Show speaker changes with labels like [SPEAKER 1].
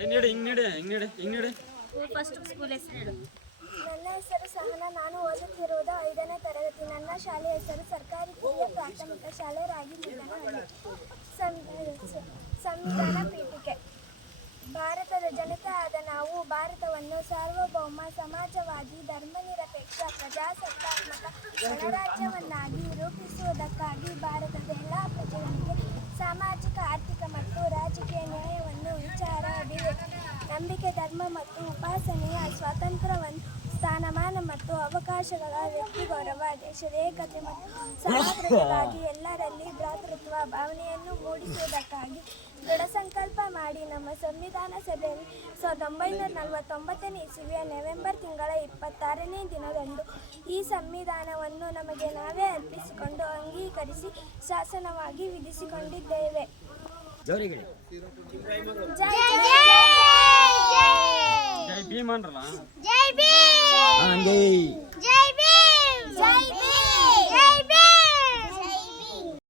[SPEAKER 1] ಹಿಂಗ್ ನಡಿ ಹಿಂಗ್ ನಡಿ ಹಿಂಗ್ ನಡಿ ಹಿಂಗ್ ನಡಿ.
[SPEAKER 2] ಫಸ್ಟ್ ಸ್ಕೂಲ್ ಹೆಸರು ಹೇಳು.
[SPEAKER 3] ನನ್ನ ಹೆಸರು ಸಹನ ನಾನು ಓದುತ್ತಿರುವುದು ಐದನೇ ತರಗತಿ. ನನ್ನ ಶಾಲೆ ಹೆಸರು ಸರ್ಕಾರಿ ಕಿರಿಯ ಪ್ರಾಥಮಿಕ ಶಾಲೆ ರಾಗಿ ಸಂ- ಸಂವಿಧಾನ ಪೀಠಿಕೆ. ಭಾರತದ ಜನತೆ ಆದ ನಾವು ಭಾರತವನ್ನು ಸಾರ್ವಭೌಮ ಸಮಾಜವಾದಿ ಧರ್ಮನಿರಪೇಕ್ಷ ಪ್ರಜಾಸತ್ತಾತ್ಮಕ ಗಣರಾಜ್ಯವನ್ನಾಗಿ ರೂಪಿಸುವುದಕ್ಕಾಗಿ ಭಾರತದ ನಂಬಿಕೆ ಧರ್ಮ ಮತ್ತು ಉಪಾಸನೆಯ ಸ್ವಾತಂತ್ರ್ಯವನ್ನು ಸ್ಥಾನಮಾನ ಮತ್ತು ಅವಕಾಶಗಳ ವ್ಯಕ್ತಿ ಗೌರವ ದೇಶದ ಏಕತೆ ಮತ್ತು ಸಮಗ್ರತೆಗಾಗಿ ಎಲ್ಲರಲ್ಲಿ ಭ್ರಾತೃತ್ವ ಭಾವನೆಯನ್ನು ಮೂಡಿಸುವುದಕ್ಕಾಗಿ ದೃಢ ಸಂಕಲ್ಪ ಮಾಡಿ ನಮ್ಮ ಸಂವಿಧಾನ ಸಭೆಯಲ್ಲಿ ಸಾವಿರದ ಒಂಬೈನೂರ ನಲವತ್ತೊಂಬತ್ತನೇ ಇಸವಿಯ ನವೆಂಬರ್ ತಿಂಗಳ ಇಪ್ಪತ್ತಾರನೇ ದಿನದಂದು ಈ ಸಂವಿಧಾನವನ್ನು ನಮಗೆ ನಾವೇ ಅರ್ಪಿಸಿಕೊಂಡು ಅಂಗೀಕರಿಸಿ ಶಾಸನವಾಗಿ ವಿಧಿಸಿಕೊಂಡಿದ್ದೇವೆ. ಜೈ
[SPEAKER 1] ಜೈ ಭೀಮ್ ಅನ್ರಲ್ಲ
[SPEAKER 3] ಜೈ ಭೀಮ್
[SPEAKER 1] ಹಂಗೆ